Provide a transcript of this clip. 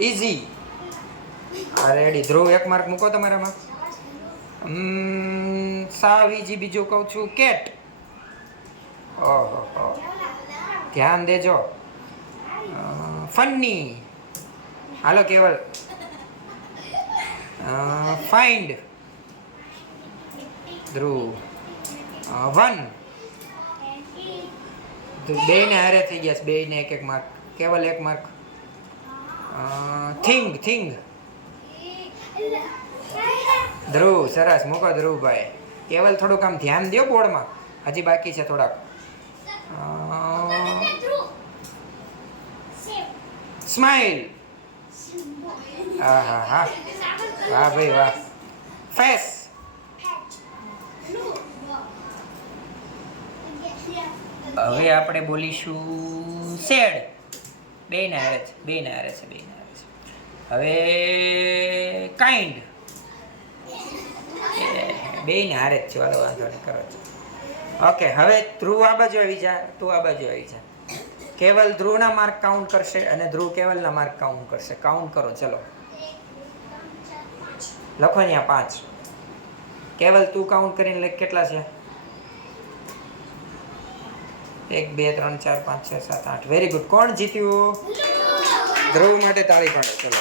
Easy. Ready. ધ્રુવ એક mark મૂકો તમારામાં. સાવ ઇઝી બીજું કહું છું, કેટ. ઓહો, ધ્યાન દેજો. ફન્ની. હાલો કેવલ. ફાઇન્ડ. ધ્રુવ. વન. બે ને હારે થઈ ગયા, બે ને એક માર્ક. કેવલ એક માર્ક. થિંગ. ધ્રુવ સરસ, મૂકો ધ્રુવભાઈ. કેવલ થોડુંક આમ ધ્યાન દો બોર્ડમાં, હજી બાકી છે થોડાક. સ્માઇલ. હા વાહ ભાઈ વાહ. ફેસ. હવે આપણે બોલીશું શેડ. બે ને હારે છે. હવે કાઇન્ડ. બે ને હારે જ છે, વાલો વાંધો નહીં, કરો છો. ઓકે, હવે ધ્રુવ આ બાજુ આવી જા, તું આ બાજુ આવી જા. કેવલ ધ્રુવના માર્ક કાઉન્ટ કરશે અને ધ્રુવ કેવલના માર્ક કાઉન્ટ કરશે. કાઉન્ટ કરો, ચલો લખો અહીંયા 5. કેવલ તું કાઉન્ટ કરીને લખ, કેટલા છે? 1 2 3 4 5 6 7 8. Very good. કોણ જીત્યું? ધ્રુવ માટે તાળી પાડો, ચલો.